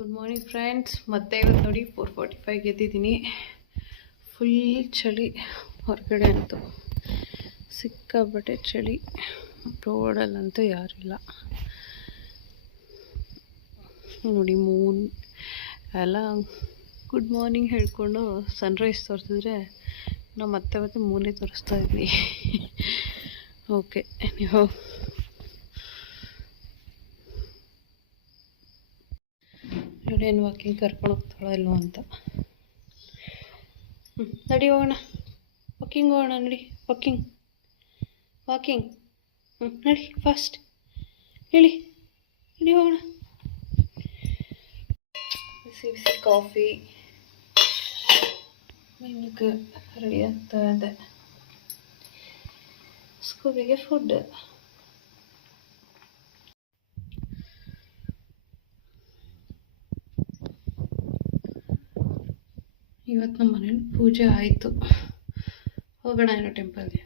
Good morning friends. ಮತ್ತೆ ಇವತ್ತು ನೋಡಿ 4:45 ಎದ್ದಿದ್ದೀನಿ. ಫುಲ್ ಚಳಿ ಹೊರಗಡೆ ಅಂತೂ ಸಿಕ್ಕಾಬಟ್ಟೆ ಚಳಿ. ರೋಡಲ್ಲಂತೂ ಯಾರಿಲ್ಲ ನೋಡಿ. ಮೂನ್ ಎಲ್ಲ ಗುಡ್ ಮಾರ್ನಿಂಗ್ ಹೇಳ್ಕೊಂಡು ಸನ್ರೈಸ್ ತೋರಿಸಿದ್ರೆ ನಾವು ಮತ್ತೆ ಮೂನೇ ತೋರಿಸ್ತಾ ಇದ್ವಿ. ಓಕೆ, ನೀವು ಏನು ವಾಕಿಂಗ್ ಕರ್ಕೊಂಡು ಹೋಗ್ತಾಳೋ ಇಲ್ವೋ ಅಂತ. ನಡಿ ಹೋಗೋಣ, ವಾಕಿಂಗ್ ಹೋಗೋಣ. ನಡಿ ವಾಕಿಂಗ್ ನಡಿ ಫಾಸ್ಟ್ ಹೇಳಿ. ನಡಿ ಹೋಗೋಣ. ಬಿಸಿ ಬಿಸಿ ಕಾಫಿ ಮೆನ್ಗೆ ರೆಡಿ ಆಗ್ತಾ ಇದೆ. ಸ್ಕೂಬಿಗೆ ಫುಡ್. ಇವತ್ತು ನಮ್ಮ ಮನೇಲಿ ಪೂಜೆ ಆಯಿತು. ಹೋಗೋಣ ಏನೋ ಟೆಂಪಲ್ಗೆ.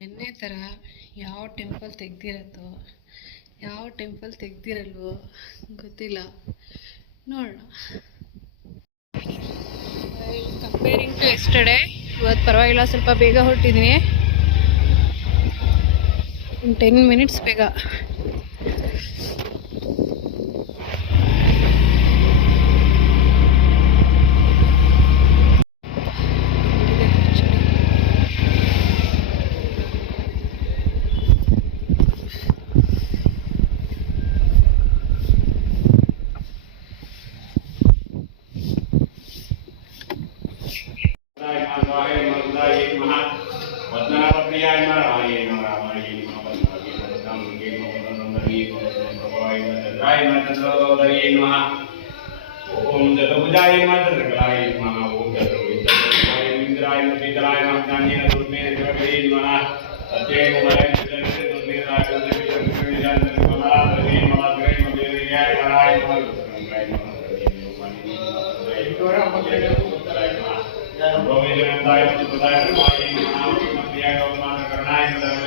ನಿನ್ನೆ ಥರ ಯಾವ ಟೆಂಪಲ್ ತೆಗ್ದಿರತ್ತೋ ಯಾವ ಟೆಂಪಲ್ ತೆಗ್ದಿರಲ್ವೋ ಗೊತ್ತಿಲ್ಲ, ನೋಡೋಣ. ಕಂಪೇರಿಂಗ್ ಟು ಎಸ್ಟರ್ಡೇ ಇವತ್ತು ಪರವಾಗಿಲ್ಲ, ಸ್ವಲ್ಪ ಬೇಗ ಹೊರಟಿದ್ದೀನಿ. 10 ಮಿನಿಟ್ಸ್ ಬೇಗ. ओम जतभुजाय नमः चंद्रकलाय नमः ओम जतभुजाय इंद्राय नमः ज्ञानी दुर्मे जगवे नमः सत्ये नमः जगन्नाथ दुर्मे राज नमः देवी नमः ग्रह नमः हराय नमः संग्राय नमः ईश्वर अमृतय उत्तराय नमः भवे जनताय सुदाय नमः मध्याय नमः करणाय नमः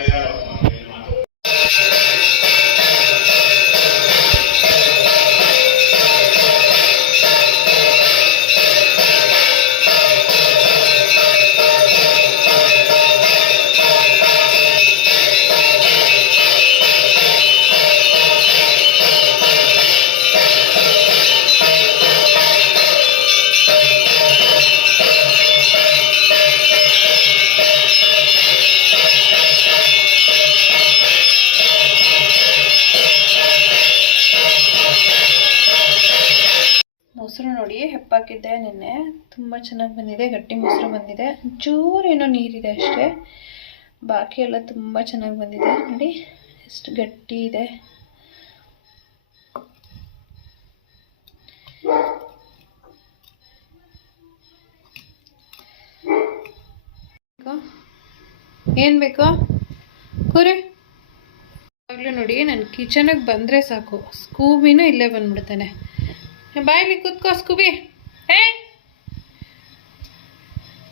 ಮೊಸರು ನೋಡಿ ಹೆಪ್ಪಾಕಿದ್ದೆ ನಿನ್ನೆ. ತುಂಬ ಚೆನ್ನಾಗಿ ಬಂದಿದೆ, ಗಟ್ಟಿ ಮೊಸರು ಬಂದಿದೆ. ಚೂರೇನೋ ನೀರಿದೆ ಅಷ್ಟೇ, ಬಾಕಿ ಎಲ್ಲ ತುಂಬ ಚೆನ್ನಾಗಿ ಬಂದಿದೆ. ನೋಡಿ ಎಷ್ಟು ಗಟ್ಟಿ ಇದೆ. ಏನು ಬೇಕೋ ಕೂರಿ. ಆಗಲೂ ನೋಡಿ, ನಾನು ಕಿಚನಿಗೆ ಬಂದರೆ ಸಾಕು, ಸ್ಕೂಬಿನೂ ಇಲ್ಲೇ ಬಂದ್ಬಿಡ್ತಾನೆ. ಬಾಯಲ್ಲಿ ಕೂತ್ಕೋ ಸ್ಕೂಬಿ. ಏ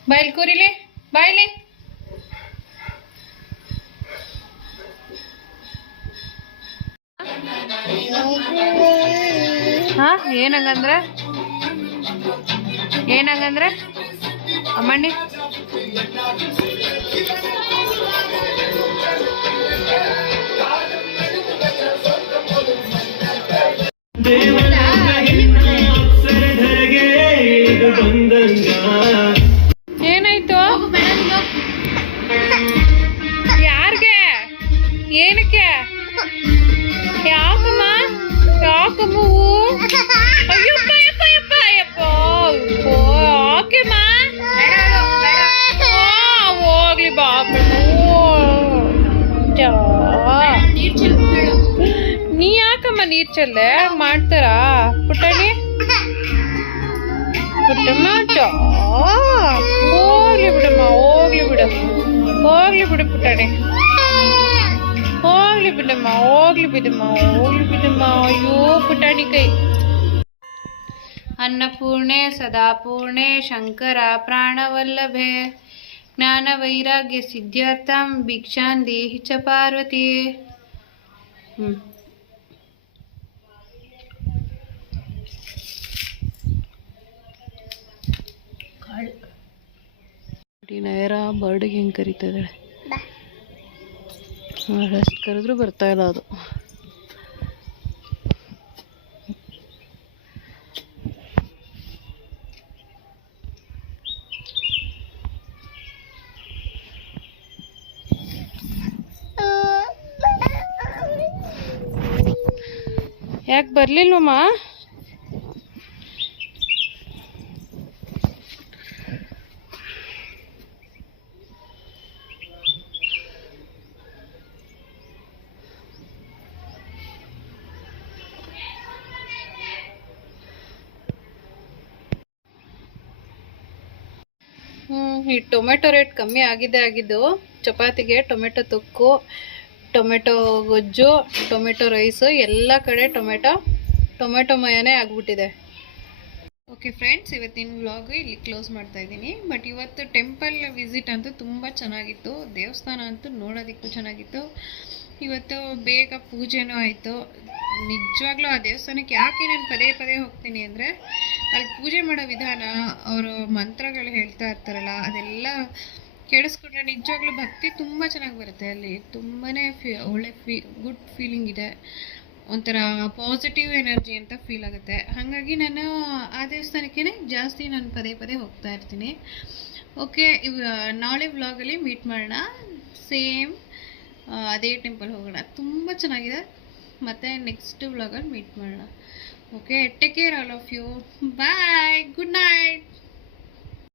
ಬಾಯಲ್ಲಿ ಕೂರಿಲಿ, ಬಾಯಲ್ಲಿ. ಏನಂಗಂದ್ರೆ ಅಮ್ಮಣ್ಣಿ ಏನಾಯ್ತು? ಯಾರಿಗೆ? ಏನಕ್ಕೆ? ಯಾಕಮ್ಮ ಹೂವು? ಅಯ್ಯಪ್ಪ ಯಪ್ಪ ಯಪ್ಪ ಯಪ್ಪ, ಯಾಕೆಮ್ಮ? ಹೋಗ್ಲಿ ಬಾಪ. ನೀ ಯಾಕಮ್ಮ ನೀರ್ ಚೆಲ್ಲೆ? ಮಾಡ್ತಾರಾ ಪುಟ್ಟಣಿ? ಪುಟ್ಟಮ್ಮ ಹೋಗ್ಲಿ ಬಿಡಮ್ಮ, ಹೋಗ್ಲಿ ಬಿಡು ಪುಟ್ಟಣಿ, ಹೋಗ್ಲಿ ಬಿಡಮ್ಮ. ಅಯ್ಯೋ ಪುಟ್ಟಣಿ ಕೈ. ಅನ್ನಪೂರ್ಣೆ ಸದಾಪೂರ್ಣೆ ಶಂಕರ ಪ್ರಾಣವಲ್ಲಭೆ ಜ್ಞಾನ ವೈರಾಗ್ಯ ಸಿದ್ಧಾರ್ಥಂ ಭಿಕ್ಷಾಂ ದೇಹಿ ಚ ಪಾರ್ವತಿ. ನೋಡಿ ನೈರಾ ಬರ್ಡಿಗೆ ಹೆಂಗೆ ಕರಿತಾ ಇದ್ದಾಳೆ. ಎಷ್ಟು ಕರೆದ್ರೂ ಬರ್ತಾ ಇಲ್ಲ ಅದು. ಯಾಕೆ ಬರ್ಲಿಲ್ವಮ್ಮ? ಈ ಟೊಮೆಟೊ ರೇಟ್ ಕಮ್ಮಿ ಆಗಿದ್ದು ಚಪಾತಿಗೆ ಟೊಮೆಟೊ ತೊಕ್ಕು, ಟೊಮೆಟೊ ಗೊಜ್ಜು, ಟೊಮೆಟೊ ರೈಸು ಎಲ್ಲ ಕಡೆ ಟೊಮೆಟೊ ಮಯನೇ ಆಗ್ಬಿಟ್ಟಿದೆ. ಓಕೆ ಫ್ರೆಂಡ್ಸ್, ಇವತ್ತಿನ ವ್ಲಾಗ್ ಇಲ್ಲಿ ಕ್ಲೋಸ್ ಮಾಡ್ತಾ ಇದ್ದೀನಿ. ಬಟ್ ಇವತ್ತು ಟೆಂಪಲ್ ವಿಸಿಟ್ ಅಂತೂ ತುಂಬ ಚೆನ್ನಾಗಿತ್ತು. ದೇವಸ್ಥಾನ ಅಂತೂ ನೋಡೋದಕ್ಕೂ ಚೆನ್ನಾಗಿತ್ತು. ಇವತ್ತು ಬೇಗ ಪೂಜೆನೂ ಆಯಿತು. ನಿಜವಾಗ್ಲೂ ಆ ದೇವಸ್ಥಾನಕ್ಕೆ ಯಾಕೆ ನಾನು ಪದೇ ಪದೇ ಹೋಗ್ತೀನಿ ಅಂದರೆ, ಅಲ್ಲಿ ಪೂಜೆ ಮಾಡೋ ವಿಧಾನ, ಅವರು ಮಂತ್ರಗಳು ಹೇಳ್ತಾ ಇರ್ತಾರಲ್ಲ, ಅದೆಲ್ಲ ಕೇಳಿಸ್ಕೊಂಡ್ರೆ ನಿಜವಾಗ್ಲೂ ಭಕ್ತಿ ತುಂಬ ಚೆನ್ನಾಗಿ ಬರುತ್ತೆ. ಅಲ್ಲಿ ತುಂಬಾ ಒಳ್ಳೆ ಗುಡ್ ಫೀಲಿಂಗ್ ಇದೆ. ಒಂಥರ ಪಾಸಿಟಿವ್ ಎನರ್ಜಿ ಅಂತ ಫೀಲ್ ಆಗುತ್ತೆ. ಹಾಗಾಗಿ ನಾನು ಆ ದೇವಸ್ಥಾನಕ್ಕೆ ಜಾಸ್ತಿ ನಾನು ಪದೇ ಪದೇ ಹೋಗ್ತಾ ಇರ್ತೀನಿ. ಓಕೆ, ನಾಳೆ ವ್ಲಾಗಲ್ಲಿ ಮೀಟ್ ಮಾಡೋಣ. ಸೇಮ್ ಅದೇ ಟೆಂಪಲ್ ಹೋಗೋಣ. ತುಂಬ ಚೆನ್ನಾಗಿದೆ. ಮತ್ತು ನೆಕ್ಸ್ಟ್ ವ್ಲಾಗಲ್ಲಿ ಮೀಟ್ ಮಾಡೋಣ. Okay, take care all of you. Bye, good night.